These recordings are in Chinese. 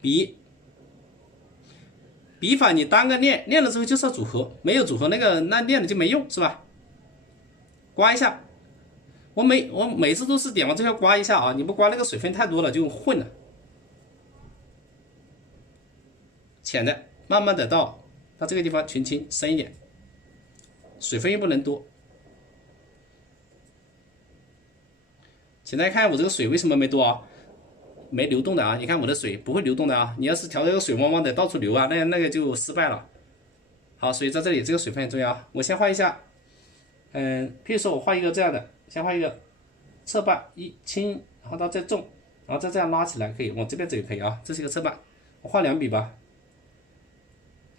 笔法你单个练了之后就是要组合，没有组合那练了就没用，是吧？刮一下，我每次都是点完之后刮一下啊，你不刮那个水分太多了就混了。浅的，慢慢的到这个地方群青深一点，水分又不能多。请大家看我这个水为什么没多啊？没流动的啊，你看我的水不会流动的啊，你要是调这个水汪汪的到处流啊，那个就失败了。好，所以在这里这个水分很重要啊。我先画一下，譬如说我画一个这样的，先画一个侧瓣一轻，然后到再重，然后再这样拉起来，可以往这边走也可以啊。这是一个侧瓣，我画2笔吧，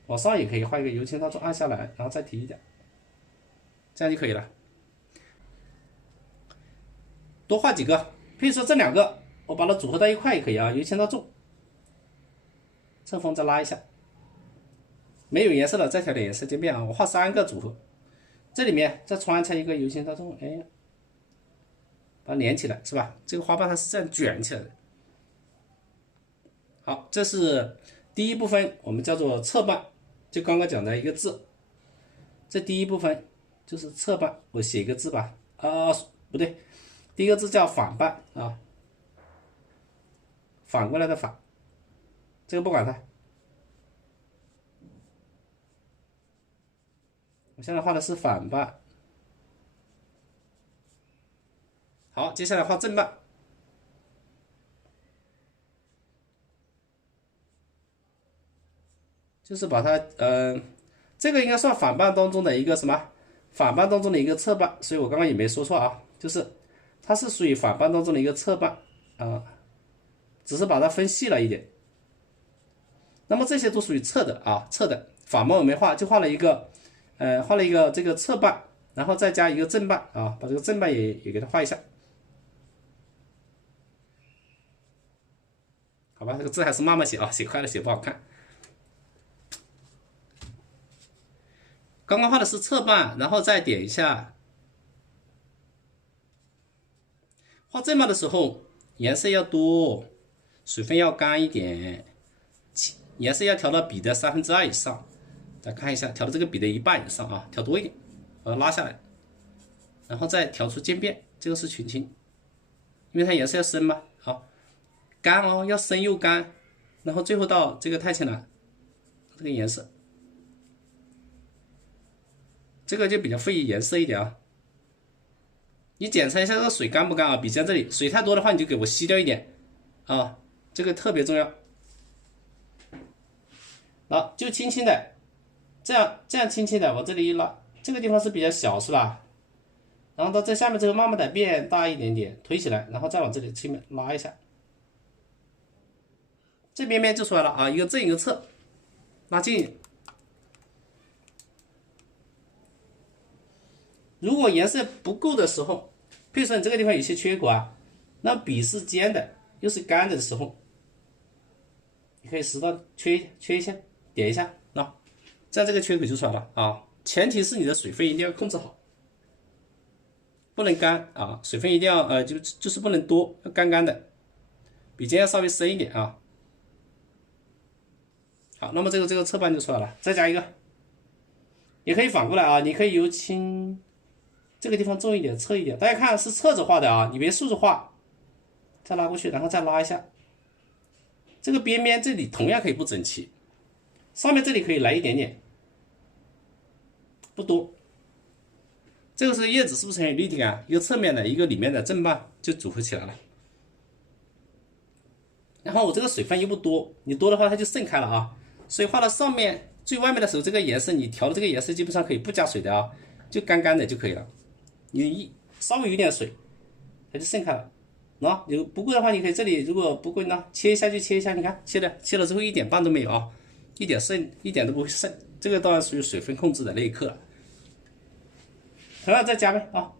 往上也可以画一个由轻到重，按下来，然后再提一点，这样就可以了。多画几个，譬如说这2个，我把它组合到一块也可以啊，由轻到重，侧锋再拉一下。没有颜色了，再调点颜色渐变啊。我画3个组合，这里面再穿插一个由轻到重，把它连起来，是吧？这个花瓣它是这样卷起来的。好，这是第一部分，我们叫做侧瓣，就刚刚讲的一个字。这第一部分就是侧瓣，我写一个字吧，不对，第一个字叫反瓣啊，反过来的反，这个不管它。我现在画的是反瓣。好，接下来画正瓣。就是把它，这个应该算反瓣当中的一个什么？反瓣当中的一个侧瓣，所以我刚刚也没说错啊，就是它是属于反瓣当中的一个侧瓣啊，只是把它分细了一点。那么这些都属于侧的啊，侧的反瓣我没画，就画了一个，画了一个这个侧瓣，然后再加一个正瓣啊，把这个正瓣也给它画一下。好吧，这个字还是慢慢写啊，写快了写不好看。刚刚画的是侧瓣，然后再点一下。画正瓣的时候，颜色要多，水分要干一点，颜色要调到笔的2/3以上。再看一下，调到这个笔的1半以上啊，调多一点，把它拉下来，然后再调出渐变，这个是群青，因为它颜色要深嘛。好，干哦，要深又干，然后最后到这个太浅蓝，这个颜色。这个就比较费颜色一点啊。你检查一下这个水干不干啊？笔尖这里水太多的话，你就给我吸掉一点啊，这个特别重要。好，就轻轻的，这样轻轻的往这里一拉，这个地方是比较小是吧？然后到这下面之后，慢慢的变大一点点，推起来，然后再往这里侧面拉一下，这边边就出来了啊，一个正一个侧，拉近一点。如果颜色不够的时候，譬如说你这个地方有些缺口啊，那笔是尖的又是干的时候，你可以适当缺一下，点一下，这样这个缺口就出来了啊。前提是你的水分一定要控制好，不能干啊，水分一定要就是不能多，要干干的，笔尖要稍微深一点啊。好，那么这个侧瓣就出来了，再加一个，也可以反过来啊，你可以由轻。这个地方重一点，侧一点，大家看是侧着画的啊，你别竖着画，再拉过去，然后再拉一下。这个边边这里同样可以不整齐，上面这里可以来一点点，不多。这个是叶子是不是很有立体感？一个侧面的，一个里面的正瓣就组合起来了。然后我这个水分又不多，你多的话它就渗开了啊。所以画到上面最外面的时候，这个颜色你调的这个颜色基本上可以不加水的啊，就干干的就可以了。你稍微有点水，它就渗开了。有不够的话，你可以这里如果不够呢，切一下就切一下。你看切了之后一点瓣都没有啊，一点渗一点都不会渗。这个当然属于水分控制的那一刻了。同样再加呗啊，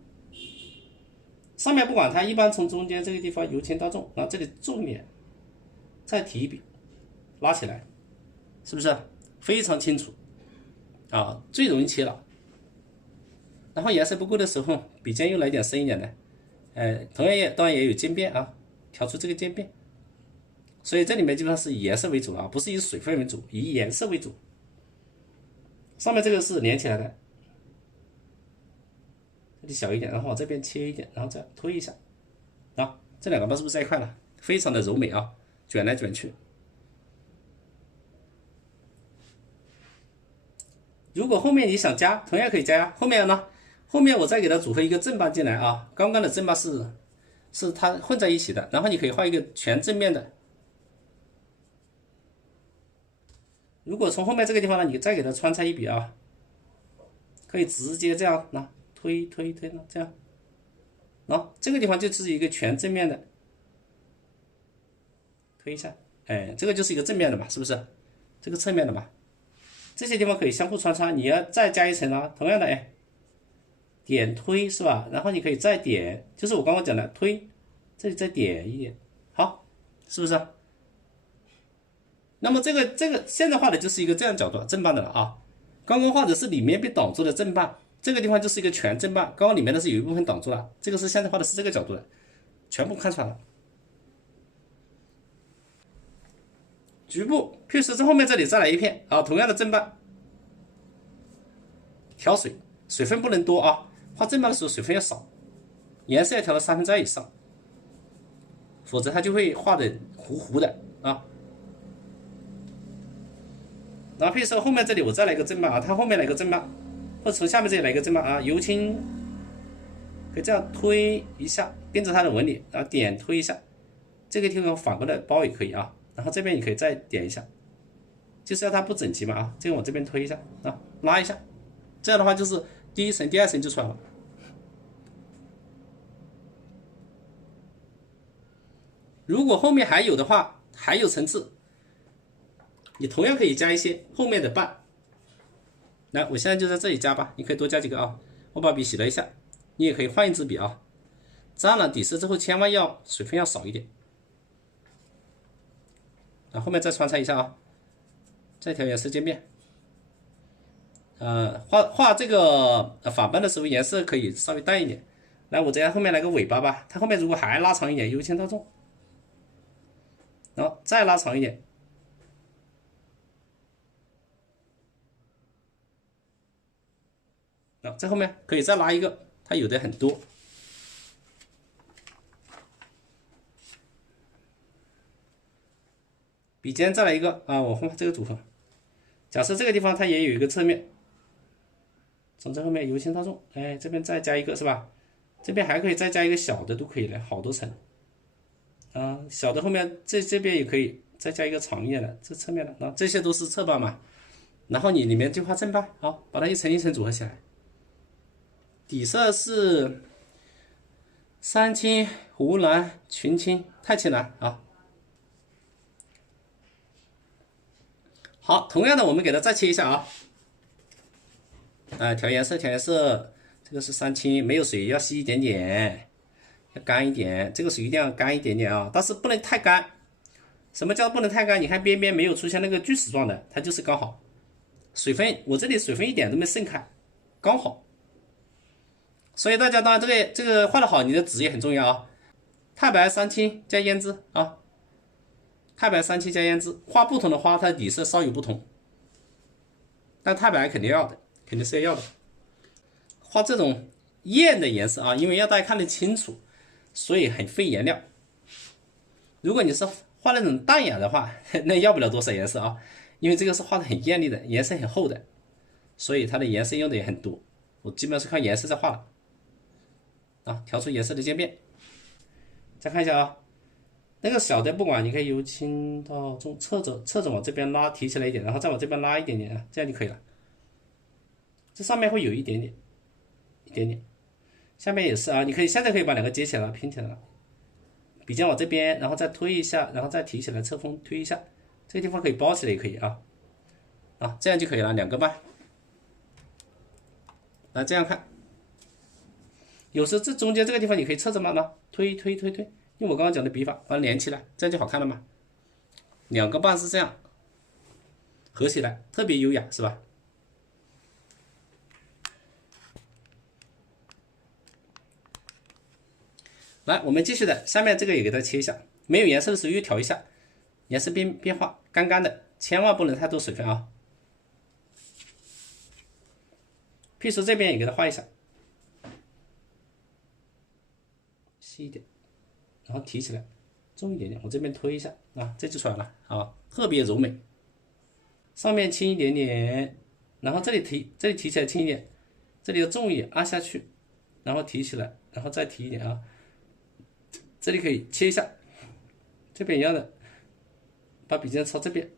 上面不管它，一般从中间这个地方由轻到重，然后这里重一点，再提一笔，拉起来，是不是非常清楚啊？最容易切了。然后颜色不够的时候，笔尖又来点深一点的，同样当然也有渐变啊，调出这个渐变，所以这里面基本上是以颜色为主啊，不是以水分为主，以颜色为主。上面这个是连起来的，这里小一点，然后往这边切一点，然后再推一下，啊，这两个瓣是不是在一块了？非常的柔美啊，卷来卷去。如果后面你想加，同样可以加呀。后面呢？后面我再给它组合一个正瓣进来啊。刚刚的正瓣是它混在一起的，然后你可以画一个全正面的。如果从后面这个地方呢，你再给它穿插一笔啊，可以直接这样呢推呢，这样，这个地方就是一个全正面的，推一下，哎，这个就是一个正面的嘛，是不是？这个侧面的嘛。这些地方可以相互穿插，你要再加一层啊，同样的哎，点推是吧？然后你可以再点，就是我刚刚讲的推，这里再点一点，好，是不是？那么这个现在画的就是一个这样角度正瓣的了啊，刚刚画的是里面被挡住的正瓣，这个地方就是一个全正瓣，刚刚里面的是有一部分挡住了，这个是现在画的是这个角度的，全部看出来了。局部，譬如说在后面这里再来一片啊，同样的正瓣，调水，水分不能多啊，画正瓣的时候水分要少，颜色要调到2/3以上，否则它就会画的糊糊的啊。然后譬如说后面这里我再来一个正瓣啊，它后面来一个正瓣，或者从下面这里来一个正瓣啊，油青可以这样推一下，跟着它的纹理，然后点推一下，这个地方反过来包也可以啊。然后这边你可以再点一下，就是要它不整齐嘛啊，这个往这边推一下啊，拉一下，这样的话就是第一层、第二层就出来了。如果后面还有的话，还有层次，你同样可以加一些后面的瓣。来，我现在就在这里加吧，你可以多加几个啊。我把笔洗了一下，你也可以换一支笔啊。沾了底色之后，千万要水分要少一点。后面再穿插一下啊，再调颜色渐变。画这个反斑的时候，颜色可以稍微淡一点。来，我这样后面来个尾巴吧，它后面如果还拉长一点，由轻到重，然后再拉长一点，在后面可以再拉一个，它有的很多。笔尖再来一个啊，我画这个组合。假设这个地方它也有一个侧面，从这后面由轻到重，哎，这边再加一个是吧？这边还可以再加一个小的，都可以来，好多层。啊，小的后面这边也可以再加一个长一点的，这侧面的，那这些都是侧瓣嘛。然后你里面就画正瓣，好，把它一层一层组合起来。底色是三青、湖蓝、群青、太青蓝啊。好，同样的我们给它再切一下啊。调颜色，这个是三青，没有水，要稀一点点，要干一点。这个水一定要干一点点啊，但是不能太干。什么叫不能太干？你看边边没有出现那个锯齿状的，它就是刚好。水分，我这里水分一点都没渗开，刚好。所以大家当然这个画的好，你的纸也很重要啊。太白、三青加胭脂啊，太白、三青加胭脂，画不同的花，它的底色稍有不同。但太白肯定要的，肯定是要的。画这种艳的颜色啊，因为要大家看得清楚，所以很费颜料。如果你是画那种淡雅的话，那要不了多少颜色啊，因为这个是画的很艳丽的，颜色很厚的，所以它的颜色用的也很多。我基本上是看颜色在画的。调出颜色的渐变。再看一下啊，那个小的不管，你可以由轻到重，侧着往这边拉，提起来一点，然后再往这边拉一点点，这样就可以了。这上面会有一点点，下面也是啊，你可以现在可以把两个接起来了，拼起来了。笔尖往这边，然后再推一下，然后再提起来，侧锋推一下，这个地方可以包起来也可以啊，这样就可以了，两个瓣。来这样看。有时这中间这个地方你可以侧着嘛，推，用我刚刚讲的笔法把它连起来，这样就好看了嘛。两个瓣是这样合起来，特别优雅，是吧？来，我们继续的，下面这个也给它切一下，没有颜色的时候又调一下，颜色变化，干干的，千万不能太多水分啊。譬如说这边也给它画一下，细一点，然后提起来，重一点点，我这边推一下啊，这就出来了啊，特别柔美。上面轻一点点，然后这里提起来轻一点，这里要重一点，按下去，然后提起来，然后再提一点啊。这里可以切一下，这边一样的，把笔尖朝这边。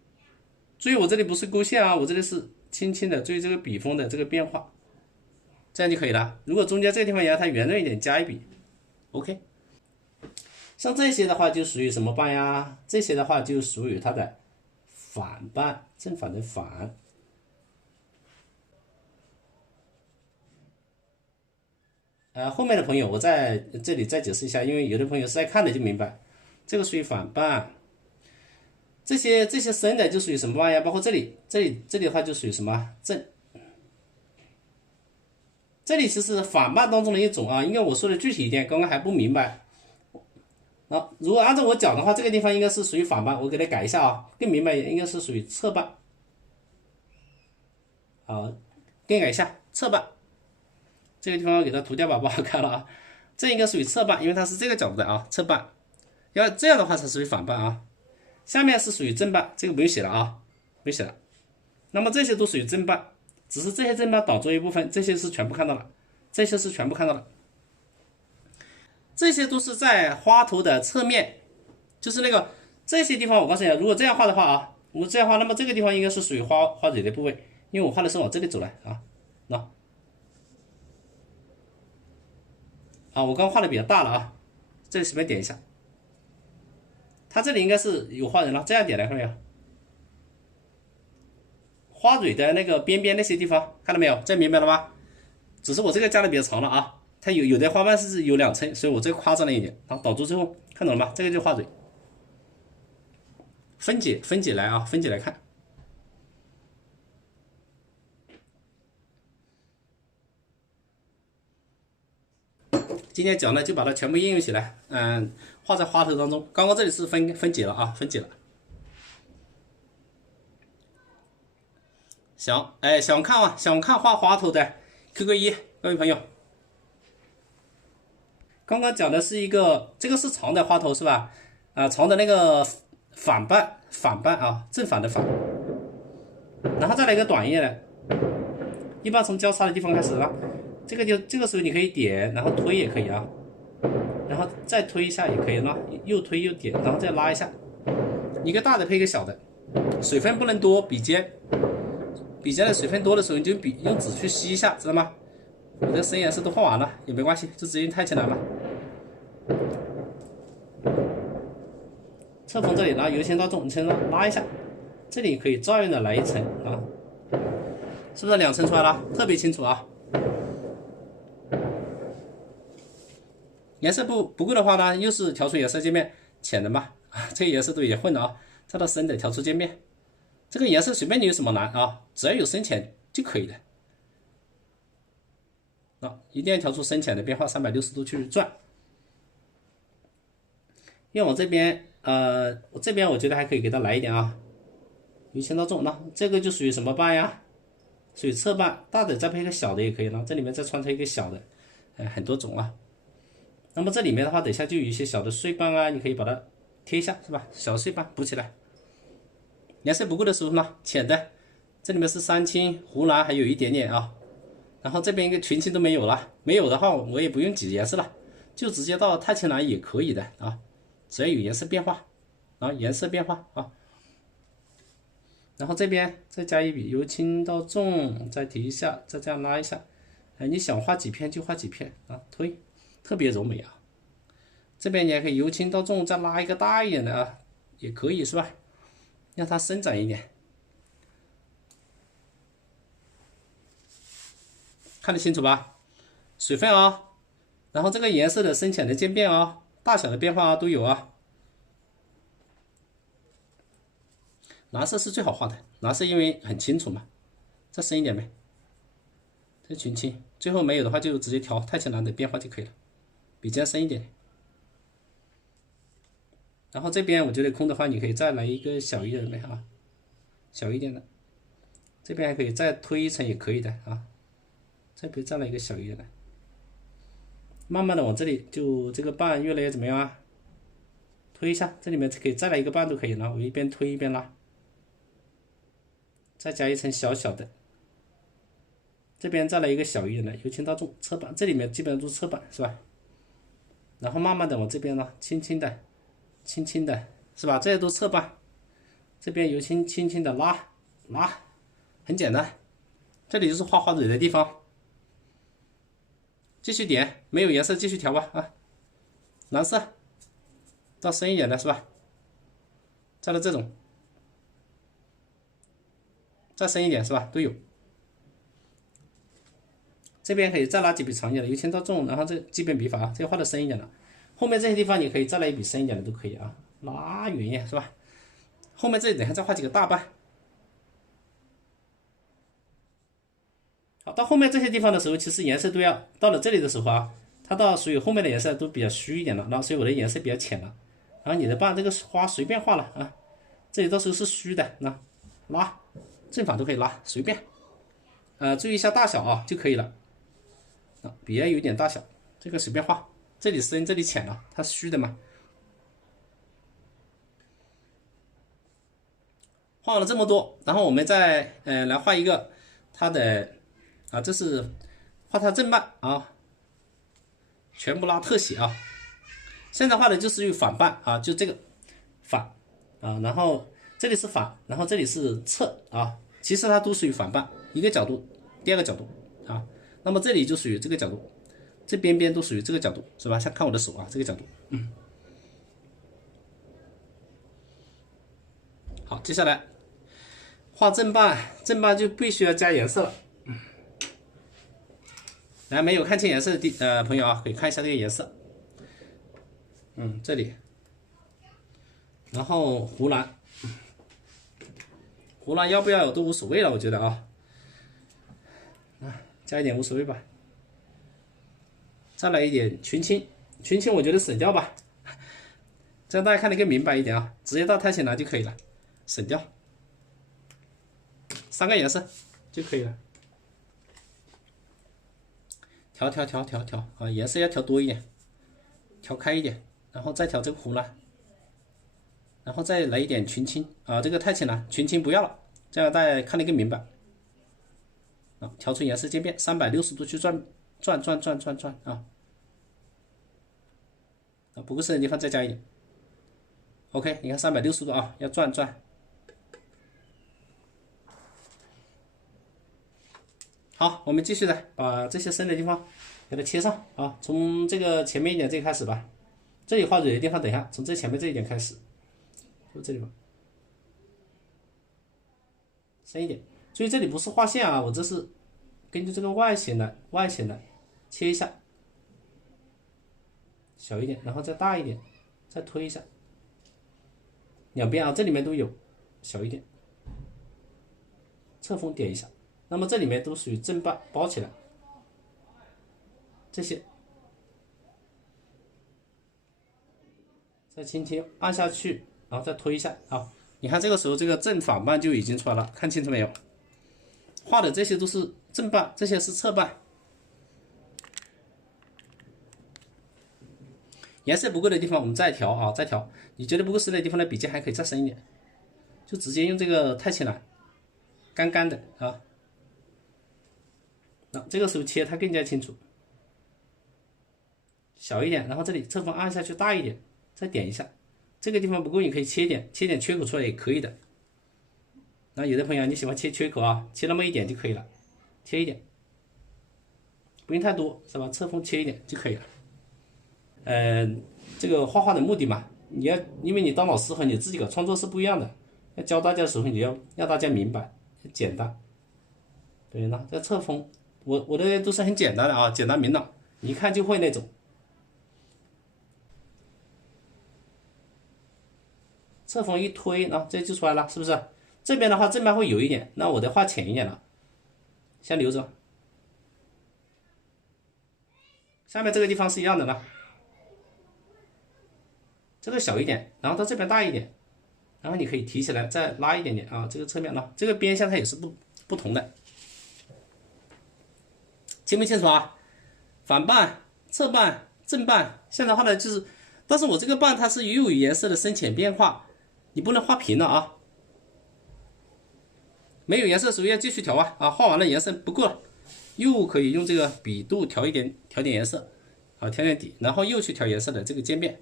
注意我这里不是勾线啊，我这里是轻轻的，注意这个笔锋的这个变化，这样就可以了。如果中间这个地方要它圆润一点，加一笔 ，OK。像这些的话就属于什么瓣呀？这些的话就属于它的反瓣，正反的反。后面的朋友我在这里再解释一下，因为有的朋友是在看的就明白，这个属于反瓣。这些深的就属于什么瓣呀？包括这里的话就属于什么正。这里其实反瓣当中的一种啊，应该我说的具体一点，刚刚还不明白。如果按照我讲的话，这个地方应该是属于反瓣，我给它改一下啊，更明白一点，应该是属于侧瓣。啊，更改一下侧瓣，这个地方给它涂掉吧，不好看了啊。这应该属于侧瓣，因为它是这个角度的啊，侧瓣。要这样的话才属于反瓣啊。下面是属于正瓣，这个不用写了啊，不用写了。那么这些都属于正瓣，只是这些正瓣导出一部分，这些是全部看到了，这些是全部看到了。这些都是在花头的侧面，就是那个这些地方，我告诉你，如果这样画的话啊，我这样画，那么这个地方应该是属于花蕊的部位，因为我画的是往这里走来啊，我刚画的比较大了啊，这里随便点一下，它这里应该是有画人了，这样点来看到没有？花蕊的那个边边那些地方看到没有？这明白了吗？只是我这个加的比较长了啊。它有的花瓣是有2层，所以我这个夸张了一点。然后导出之后，看懂了吗？这个就是花蕊。分解来啊，分解来看。今天讲的就把它全部应用起来，画在花头当中。刚刚这里是分解了啊，分解了。想看画花头的 QQ1，各位朋友。刚刚讲的是一个，这个是长的花头是吧？长的那个反瓣啊，正反的反。然后再来一个短一点的，一般从交叉的地方开始了。这个时候你可以点，然后推也可以啊，然后再推一下也可以了，又推又点，然后再拉一下。一个大的配一个小的，水分不能多，笔尖的水分多的时候，你就用纸去吸一下，知道吗？我的深颜色都画完了也没关系，就直接太起来了。侧缝这里，然后由轻到重，你先拉一下，这里可以照样的来一层啊，是不是2层出来了？特别清楚啊。颜色不够的话呢，又是调出颜色界面，浅的嘛，这个颜色都也混了啊，再到深的调出界面，这个颜色随便你有什么难啊，只要有深浅就可以了。一定要调出深浅的变化，360度去转。因为我这边我觉得还可以给它来一点啊，由轻到重，那这个就属于什么瓣呀？属于侧瓣，大的再配一个小的也可以了，这里面再穿插一个小的，很多种啊。那么这里面的话，等一下就有一些小的碎瓣啊，你可以把它贴一下，是吧？小碎瓣补起来。颜色不够的时候呢，浅的，这里面是三青、湖蓝，还有一点点啊。然后这边一个群青都没有了，没有的话我也不用挤颜色了，就直接到太青蓝也可以的啊，只要有颜色变化，颜色变化啊。然后这边再加一笔，由轻到重，再提一下，再这样拉一下。你想画几片就画几片啊，推，特别柔美啊。这边你还可以由轻到重，再拉一个大一点的啊，也可以是吧？让它伸展一点，看得清楚吧？水分啊，然后这个颜色的深浅的渐变啊，大小的变化啊都有啊。蓝色是最好画的，蓝色因为很清楚嘛，再深一点呗，这群青，最后没有的话就直接调太青蓝的变化就可以了，笔尖深一点。然后这边我觉得空的话，你可以再来一个小一点的啊，小一点的，这边还可以再推一层也可以的啊，这边再来一个小一点的，慢慢的往这里就这个瓣越来越怎么样啊？推一下，这里面可以再来一个瓣都可以了，我一边推一边拉，再加一层小小的，这边再来一个小一点的，由轻到重侧瓣，这里面基本上都是侧瓣是吧？然后慢慢的往这边呢，轻轻的，轻轻的，是吧？这些都侧瓣，这边由轻轻轻的拉，很简单，这里就是画花蕊的地方，继续点，没有颜色继续调吧啊，蓝色。到深一点的是吧？再到这种，再深一点是吧？都有。这边可以再拉几笔长一点的，由轻到重，然后这基本笔法啊，这个画的深一点的。后面这些地方你可以再来一笔深一点的都可以啊，拉远一点是吧？后面这里等下再画几个大瓣。好，到后面这些地方的时候，其实颜色都要到了这里的时候啊，它到属于后面的颜色都比较虚一点了，然后所以我的颜色比较浅了。然后你的瓣这个花随便画了啊，这里到时候是虚的，那拉正反都可以拉，随便，注意一下大小啊就可以了，啊笔要有点大小，这个随便画，这里深这里浅了，它是虚的嘛。画了这么多，然后我们再来画一个它的啊，这是画它正瓣啊，全部拉特写啊。现在画的就是用反瓣啊，就这个反啊，然后这里是反，然后这里是侧啊，其实它都属于反瓣，一个角度，第二个角度啊，那么这里就属于这个角度，这边边都属于这个角度，是吧？像看我的手啊，这个角度，好，接下来画正瓣，正瓣就必须要加颜色了。来，没有看清颜色的朋友啊，可以看一下这个颜色。这里，然后湖蓝，湖蓝要不要有都无所谓了，我觉得啊，加一点无所谓吧。再来一点群青，群青我觉得省掉吧，这样大家看得更明白一点啊，直接到太浅蓝就可以了，省掉3个颜色就可以了。调啊，颜色要调多一点，调开一点，然后再调这个湖蓝，然后再来一点群青啊，这个太浅蓝，群青不要了，这样大家看得更明白。啊，调出颜色渐变，360度去转啊，不够深的地方再加一点。OK， 你看360度啊，要转。好，我们继续的把这些深的地方给它切上啊，从这个前面一点这里开始吧。这里画蕊的地方，等一下从最前面这一点开始，就这里吧，深一点。注意这里不是画线啊，我这是根据这个外显的切一下，小一点，然后再大一点，再推一下，两边啊这里面都有，小一点，侧锋点一下。那么这里面都属于正瓣包起来，这些再轻轻按下去，然后再推一下啊。你看这个时候这个正反瓣就已经出来了，看清楚没有？画的这些都是正瓣，这些是侧瓣。颜色不够的地方我们再调啊，再调。你觉得不够深的地方呢，笔尖还可以再深一点，就直接用这个太浅蓝，干干的啊。那这个时候切它更加清楚，小一点，然后这里侧锋按下去大一点，再点一下，这个地方不够你可以切点缺口出来也可以的。那有的朋友你喜欢切缺口啊，切那么一点就可以了，切一点，不用太多是吧？侧锋切一点就可以了。这个画画的目的嘛，你要因为你当老师和你自己的创作是不一样的，要教大家的时候你要让大家明白，简单。对呢，这侧锋我的都是很简单的啊，简单明朗，你一看就会那种。侧锋一推，然后这就出来了，是不是？这边的话正瓣会有一点，那我得画浅一点了，先留着。下面这个地方是一样的了，这个小一点，然后到这边大一点，然后你可以提起来再拉一点点啊，这个侧面呢，这个边线它也是不同的，清不清楚啊？反半、侧半、正半，现在画的就是，但是我这个半它是又有颜色的深浅变化，你不能画平了啊。没有颜色，首先要继续调啊，画完了颜色不够了，又可以用这个笔度调点颜色，调点底，然后又去调颜色的这个渐变。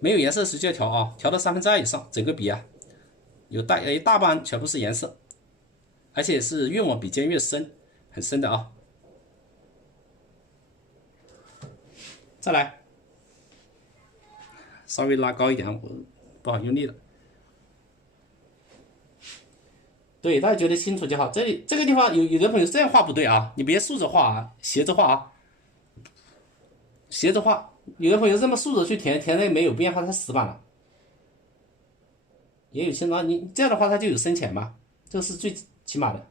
没有颜色时就要调啊，调到2/3以上，整个笔啊有一大半全部是颜色，而且是越往笔尖越深，很深的啊。再来，稍微拉高一点，我不好用力了。对，大家觉得清楚就好。这个地方有的朋友这样画不对啊，你别竖着画啊，斜着画啊，斜着画。有的朋友这么竖着去填的没有变化，它死板了。也有清楚，你这样的话它就有深浅嘛，这是最起码的。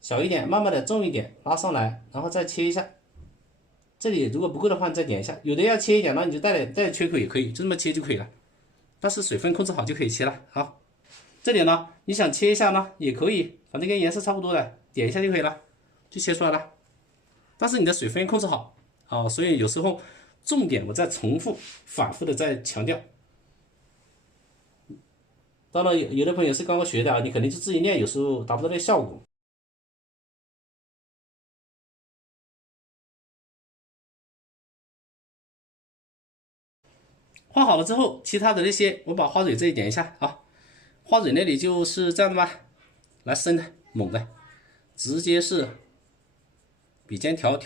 小一点，慢慢的重一点，拉上来，然后再切一下。这里如果不够的话，你再点一下。有的要切一点，那你就带缺口也可以，就这么切就可以了。但是水分控制好就可以切了。好，这里呢，你想切一下呢，也可以，反正跟颜色差不多的，点一下就可以了，就切出来了。但是你的水分控制好啊，所以有时候重点我再重复、反复的再强调。当然有的朋友是刚刚学的啊，你肯定就自己练，有时候达不到那个效果。画好了之后，其他的那些我把花蕊这里点一下啊，花蕊那里就是这样的吧，来深的、猛的，直接是笔尖调，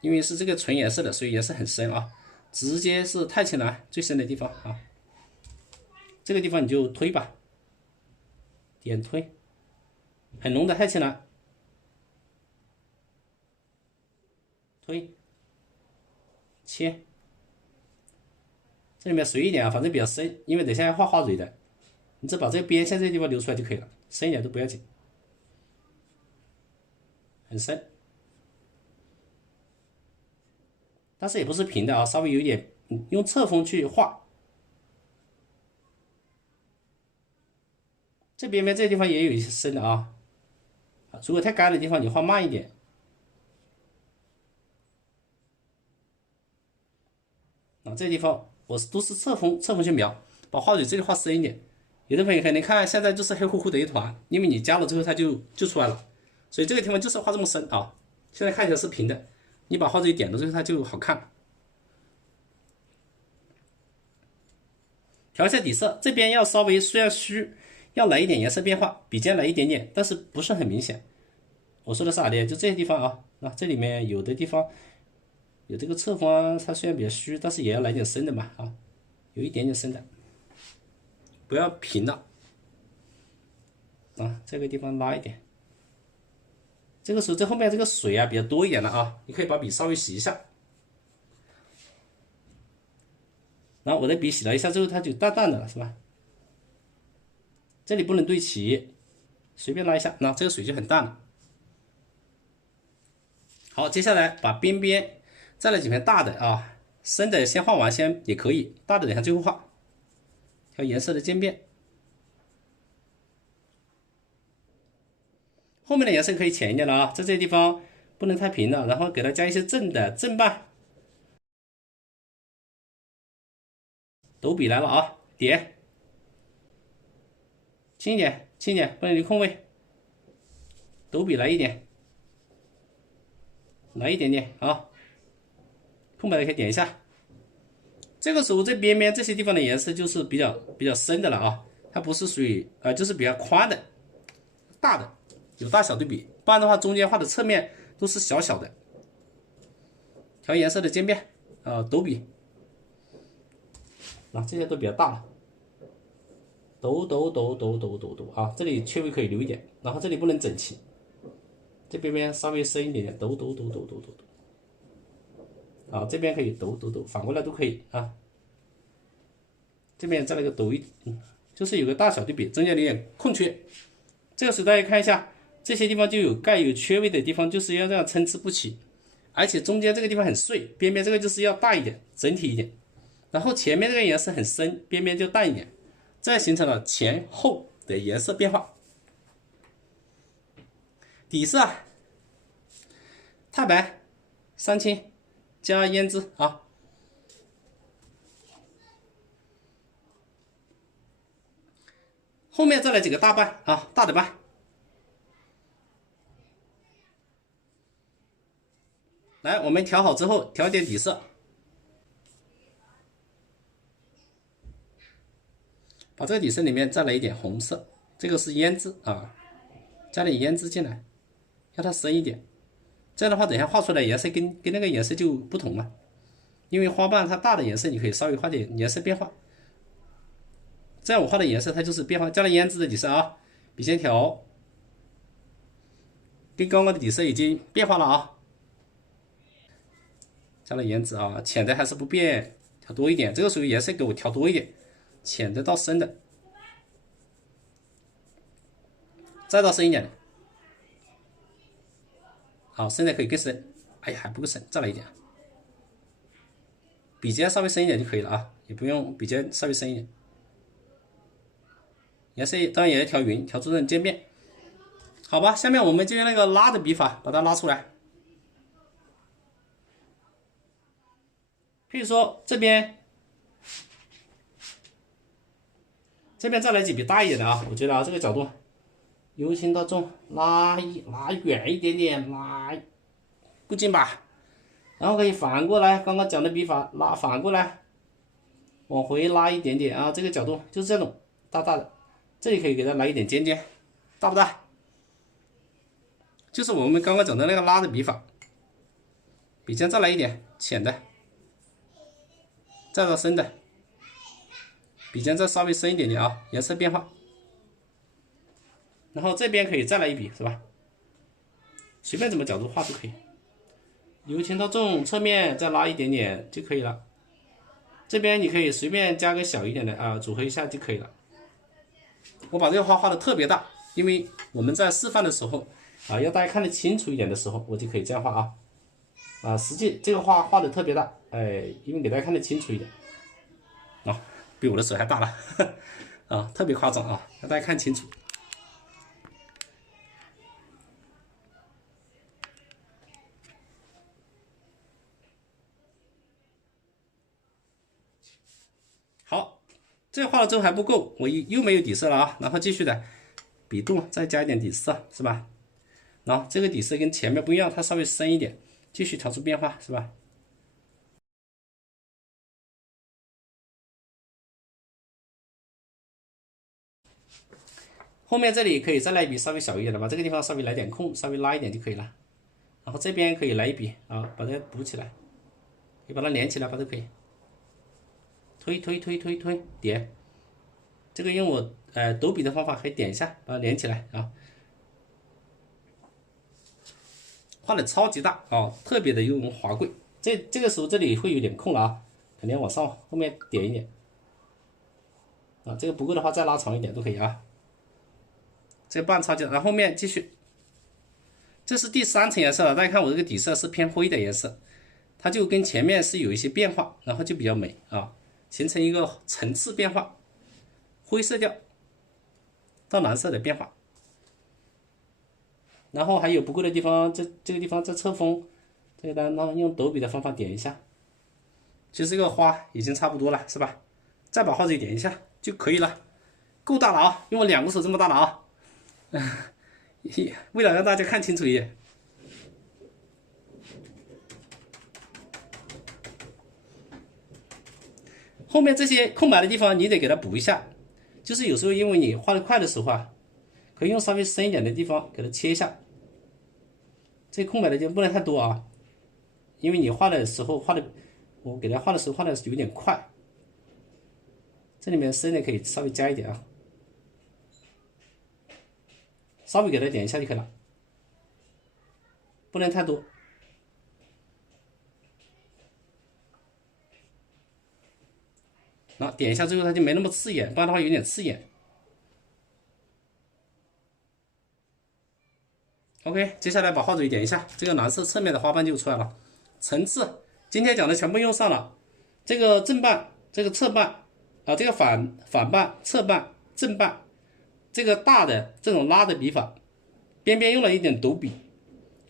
因为是这个纯颜色的，所以颜色很深啊，直接是太清蓝最深的地方啊，这个地方你就推吧，点推，很浓的太清蓝，推，切。这里面随一点啊，反正比较深，因为等下要画花蕊的，你只把这个边线这个地方留出来就可以了，深一点都不要紧，很深，但是也不是平的啊，稍微有一点，用侧锋去画。这边这地方也有一些深的啊，如果太干的地方你画慢一点。啊，这地方我都是侧锋去描，把花蕊这里画深一点。有的朋友可能看现在就是黑乎乎的一团，因为你加了之后它就出来了，所以这个地方就是画这么深啊。现在看起来是平的，你把花蕊点了之后它就好看了。调一下底色，这边要稍微虽然虚，要来一点颜色变化，笔尖来一点点，但是不是很明显。我说的是哪里？就这些地方啊，这里面有的地方有这个侧锋，它虽然比较虚，但是也要来点深的嘛啊，有一点点深的，不要平了啊，这个地方拉一点。这个时候这后面这个水啊比较多一点了啊，你可以把笔稍微洗一下。然后我的笔洗了一下之后，它就淡淡的了，是吧？这里不能对齐，随便拉一下，那这个水就很淡了。好，接下来把边边再来几片大的啊，深的先画完先也可以，大的等下最后画。调颜色的渐变，后面的颜色可以浅一点了啊，在这个地方不能太平了，然后给它加一些正的正半。抖笔来了啊，点，轻一点，轻一点，不能留空位。抖笔来一点，来一点点啊，空白的可以点一下。这个时候这边边这些地方的颜色就是比较深的了啊，它不是属于就是比较宽的、大的，有大小对比。不然的话，中间画的侧面都是小小的。调颜色的渐变抖笔。这些都比较大了，抖啊，这里缺位可以留一点，然后这里不能整齐，这边稍微深一点点，抖，啊，这边可以抖，反过来都可以啊，这边再来个抖就是有个大小对比，中间有点空缺，这个时候大家看一下，这些地方就有盖有缺位的地方，就是要这样参差不齐，而且中间这个地方很碎，边边这个就是要大一点，整体一点。然后前面这个颜色很深，边边就淡一点，这样形成了前后的颜色变化。底色钛白、三青加胭脂啊。后面再来几个大瓣啊，大的瓣。来，我们调好之后，调点底色，把这个底色里面再来一点红色，这个是胭脂啊，加点胭脂进来，让它深一点。这样的话，等一下画出来颜色跟那个颜色就不同了，因为花瓣它大的颜色你可以稍微画点颜色变化。这样我画的颜色它就是变化，加了胭脂的底色啊，笔尖调，跟刚刚的底色已经变化了啊。加了胭脂啊，浅的还是不变，调多一点。这个时候颜色给我调多一点，浅的到深的，再到深一点的。好，深的可以更深。哎呀，还不够深，再来一点。笔尖稍微深一点就可以了啊，也不用笔尖稍微深一点。颜色当然也要调匀，调至渐变。好吧，下面我们就用那个拉的笔法把它拉出来。比如说这边再来几笔大一点的啊，我觉得啊这个角度由轻到重，拉远一点点，拉够近吧。然后可以反过来，刚刚讲的笔法拉反过来，往回拉一点点啊，这个角度就是这种大大的，这里可以给它来一点尖尖，大不大？就是我们刚刚讲的那个拉的笔法，笔尖再来一点浅的，再到深的，笔尖再稍微深一点点啊，颜色变化。然后这边可以再来一笔，是吧？随便怎么角度画都可以，由轻到重，侧面再拉一点点就可以了。这边你可以随便加个小一点的啊，组合一下就可以了。我把这个画的特别大，因为我们在示范的时候啊，要大家看得清楚一点的时候，我就可以这样画啊。实际这个画的特别大，因为给大家看得清楚一点啊，比我的手还大了啊，特别夸张啊，让大家看清楚。好，这画了之后还不够，我又没有底色了啊，然后继续的笔肚再加一点底色，是吧？然后这个底色跟前面不一样，它稍微深一点，继续调出变化，是吧？后面这里可以再来一笔稍微小一点的，把这个地方稍微来点空，稍微拉一点就可以了。然后这边可以来一笔啊，把它补起来，可以把它连起来，把它可以推点。这个用我抖笔的方法可以点一下，把它连起来啊。画的超级大啊，特别的用华贵。这个时候这里会有点空了啊，肯定往上后面点一点啊，这个不够的话再拉长一点都可以啊。这个半超级，然后后面继续，这是第3层颜色了。大家看我这个底色是偏灰的颜色，它就跟前面是有一些变化，然后就比较美啊，形成一个层次变化，灰色调到蓝色的变化。然后还有不够的地方，这个地方在侧锋，这个呢用抖笔的方法点一下。其实这个花已经差不多了，是吧？再把画纸点一下就可以了，够大了啊！用我2个手这么大了啊！为了让大家看清楚一点，后面这些空白的地方你得给它补一下。就是有时候因为你画的快的时候啊，可以用稍微深一点的地方给它切一下。这空白的地方不能太多啊，因为你画的时候我给它画的时候画的有点快。这里面深的可以稍微加一点啊。稍微给它点一下就可以了，不能太多。然后点一下之后，它就没那么刺眼，不然的话有点刺眼。OK， 接下来把画纸点一下，这个蓝色侧面的花瓣就出来了。层次今天讲的全部用上了，这个正瓣这个侧半啊，这个反半、侧半、正半，这个大的这种拉的笔法，边边用了一点抖笔，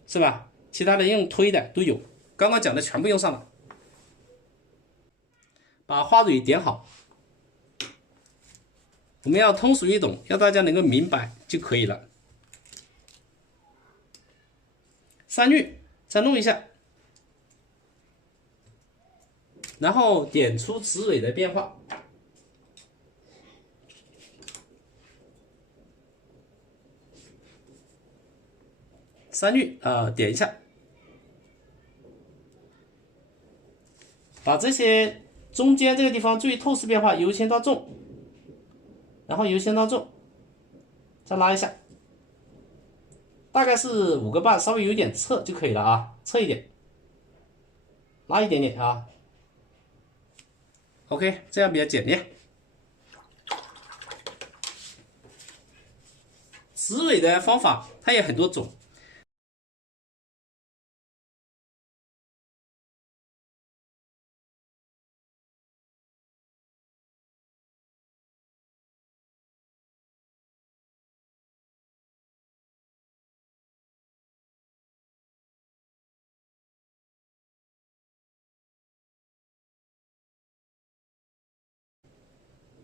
是吧？其他的用推的都有，刚刚讲的全部用上了。把花蕊点好，我们要通俗易懂，让大家能够明白就可以了。三律再弄一下，然后点出词尾的变化。三律点一下，把这些中间这个地方注意透视变化，由轻到重，然后由轻到重，再拉一下，大概是5个半，稍微有点侧就可以了啊，侧一点，拉一点点啊。OK， 这样比较简练。词尾的方法它也很多种。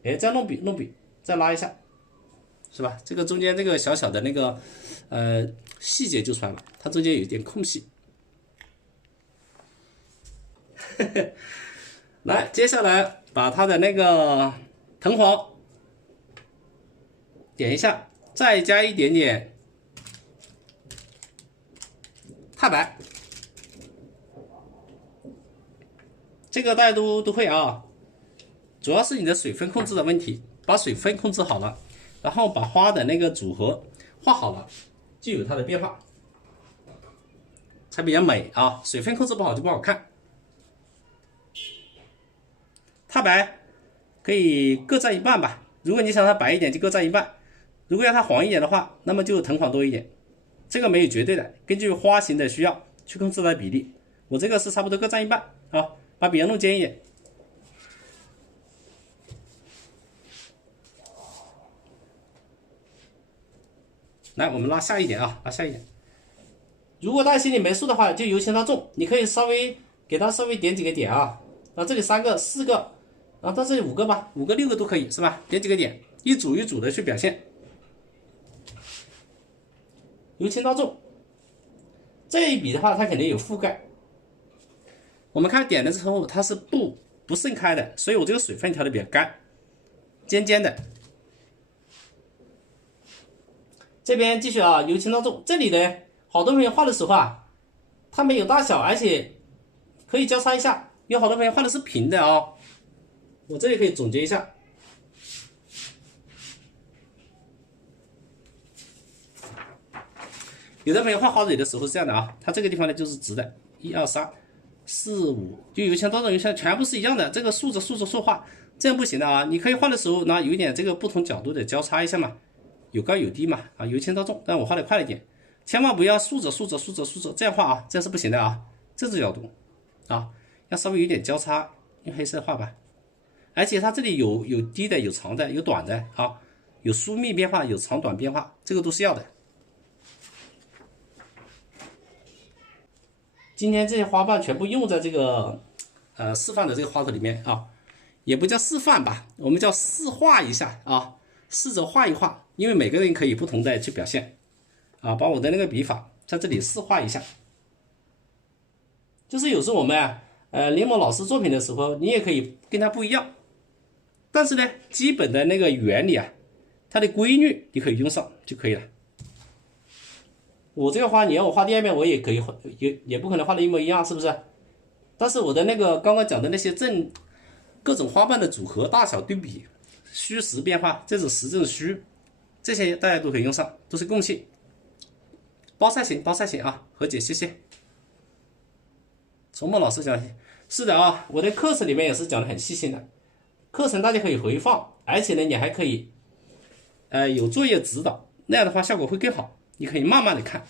哎，再弄笔，再拉一下，是吧？这个中间这个小小的那个细节就出来了，它中间有一点空隙。来，接下来把它的那个藤黄点一下，再加一点点太白，这个大家都会啊。主要是你的水分控制的问题，把水分控制好了，然后把花的那个组合画好了，就有它的变化，才比较美啊。水分控制不好就不好看。太白可以各占一半吧，如果你想它白一点就各占一半，如果要它黄一点的话，那么就藤黄多一点。这个没有绝对的，根据花型的需要去控制它的比例。我这个是差不多各占一半啊，把笔弄尖一点。来，我们拉下一点啊，拉下一点。如果大家心里没数的话，就由轻到重，你可以稍微给它稍微点几个点啊。然后这里3个、4个，然后到这里5个吧，5个、6个都可以，是吧？点几个点，一组一组的去表现，由轻到重。这一笔的话，它肯定有覆盖。我们看点的时候，它是不盛开的，所以我这个水分调的比较干，尖尖的。这边继续啊，由轻到重。这里呢，好多朋友画的时候啊，它没有大小，而且可以交叉一下。有好多朋友画的是平的啊，我这里可以总结一下。有的朋友画花蕊的时候是这样的啊，它这个地方呢就是直的，1、2、3、4、5，就由轻到重，由轻全部是一样的，这个竖着画，这样不行的啊。你可以画的时候，那有一点这个不同角度的交叉一下嘛。有高有低嘛，啊，由轻到重，但我画的快了一点，千万不要竖着这样画啊，这样是不行的啊，这个角度啊，要稍微有点交叉，用黑色画吧，而且它这里有低的，有长的，有短的啊，有疏密变化，有长短变化，这个都是要的。今天这些花瓣全部用在这个示范的这个花头里面啊，也不叫示范吧，我们叫试画一下啊，试着画一画。因为每个人可以不同的去表现，啊，把我的那个笔法在这里试画一下。就是有时候我们临摹老师作品的时候，你也可以跟他不一样，但是呢，基本的那个原理啊，它的规律你可以用上就可以了。我这个花你要我画第2遍，我也可以画，也不可能画的一模一样，是不是？但是我的那个刚刚讲的那些各种花瓣的组合、大小对比、虚实变化，这种实这种虚。这些大家都可以用上，都是共性。包菜型啊，何姐谢谢。从梦老师讲，是的啊，我的课程里面也是讲的很细心的，课程大家可以回放，而且呢，你还可以有作业指导，那样的话效果会更好。你可以慢慢的看。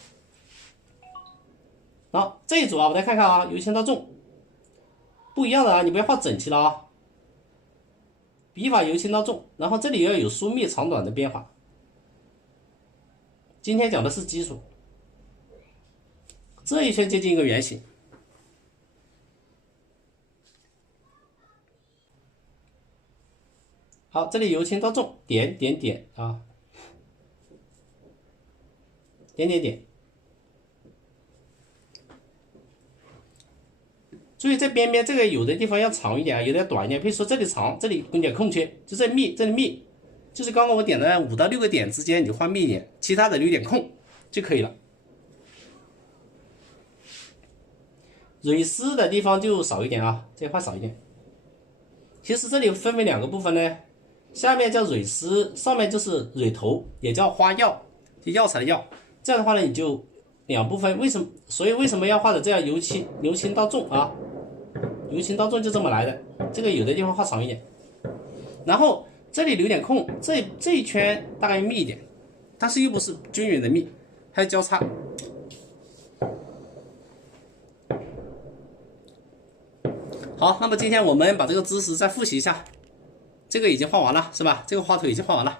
好，这一组啊，我再看看啊，由轻到重，不一样的啊，你不要画整齐了啊。笔法由轻到重，然后这里要有疏密长短的变化。今天讲的是基础，这一圈接近一个圆形。好，这里由轻到重，点点点啊，点点点。注意这边边这个有的地方要长一点啊，有的要短一点。比如说这里长，这里有点空缺，就这密，这里密，就是刚刚我点的5到6个点之间，你画密一点，其他的留点空就可以了。蕊丝的地方就少一点啊，这画少一点。其实这里分为2个部分呢，下面叫蕊丝，上面就是蕊头，也叫花药，就药材的药。这样的话呢，你就2部分。所以为什么要画的这样由轻到重啊？由轻到重就这么来的。这个有的地方画长一点，然后这里留点空，这一圈大概密一点，但是又不是均匀的密，还有交叉。好，那么今天我们把这个知识再复习一下。这个已经画完了，是吧？这个花头已经画完了。